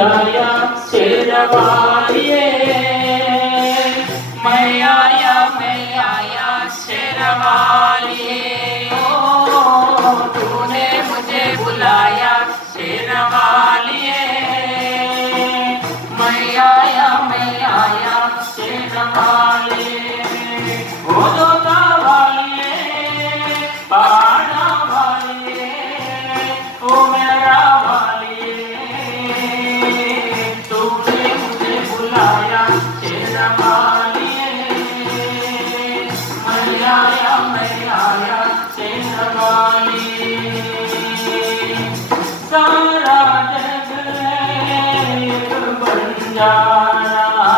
बुलाया शेरवालिए। मैं आया शेरवालिए। ओ तूने मुझे बुलाया शेरवालिए। मैं आया शेरवालिए। ओ तोता वालिए पहाड़ा वालिए ओ मेरा वालिए। तूने मुझे बुलाया शेरवालिए। मैं आया शेरवालिए। सारा जग है एक बंजारा।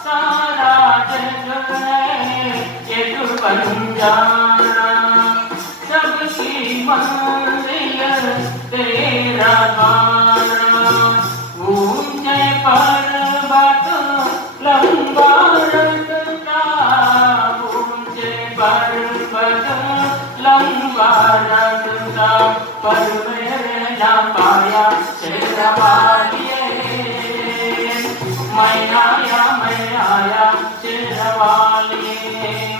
सारा जग है एक बंजारा। सबकी मंजिल तेरा द्वारा। ऊंचे पर्वत लंबा रास्ता। ऊंचे पर्वत लंबा रास्ता। पर मेरे ना पाया शेरवालिए। मैं आया शेरवालिए।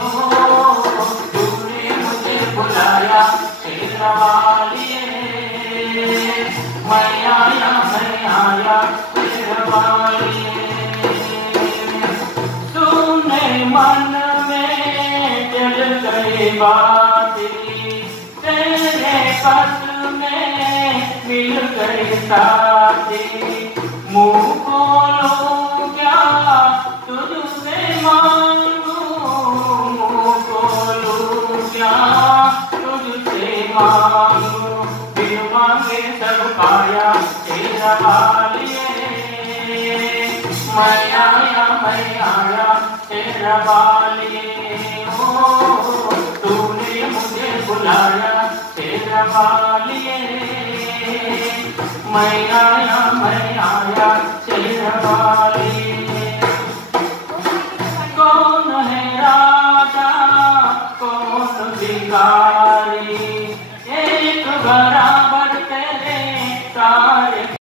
ओ तूने मुझे बुलाया शेरवालिए। मैं आया शेरवालिए। तूने मन में जल गई बातें। तेरे पद में मिल गई साथी। मुँह बोलो क्या तुझसे मांगू। मुँह बोलो क्या तुझसे मांगू। बिन मांगे सब पाया शेरवालिए। मैं आया शेरवालिए। ओ तूने मुझे बुलाया शेरवालिए। मैं आया शेरवालिए।